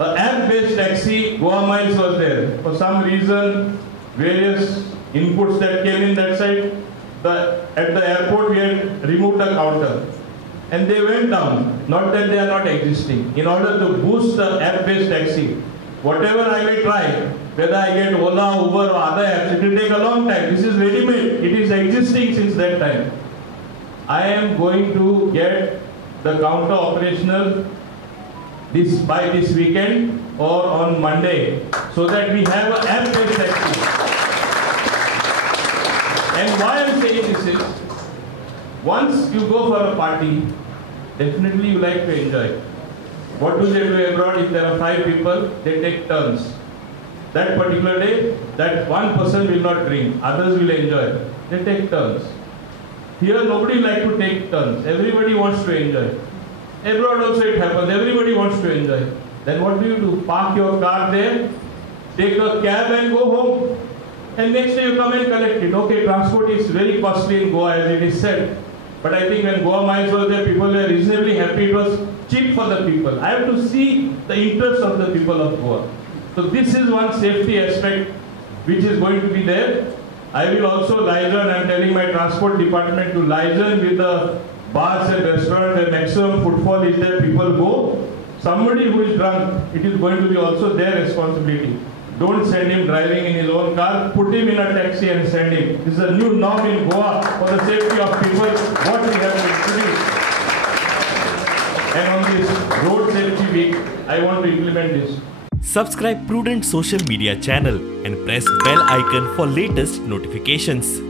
An app-based taxi, Goa Miles was there. For some reason, various inputs that came in that side, at the airport we had removed a counter. And they went down, not that they are not existing. In order to boost the app-based taxi, whatever I may try, whether I get Ola, Uber or other apps, it will take a long time. This is ready-made. It is existing since that time. I am going to get the counter operational by this weekend or on Monday, so that we have an app-based taxi. And why I am saying this is, once you go for a party, definitely you like to enjoy. What do they do abroad? If there are 5 people, they take turns. That particular day, that one person will not drink, others will enjoy. They take turns. Here, nobody likes to take turns. Everybody wants to enjoy. Abroad also it happens. Everybody wants to enjoy. Then what do? Park your car there, take a cab and go home. And next day you come and collect it. Okay, transport is very costly in Goa, as it is said. But I think when Goa Miles was there, people were reasonably happy. It was cheap for the people. I have to see the interest of the people of Goa. So this is one safety aspect which is going to be there. I will also liaison, I am telling my transport department to liaison with the bars and restaurants where maximum footfall is there, people go. Somebody who is drunk, it is going to be also their responsibility. Don't send him driving in his own car, put him in a taxi and send him. This is a new norm in Goa for the safety of people, what we have to introduce. And on this Road Safety Week, I want to implement this. Subscribe Prudent social media channel and press bell icon for latest notifications.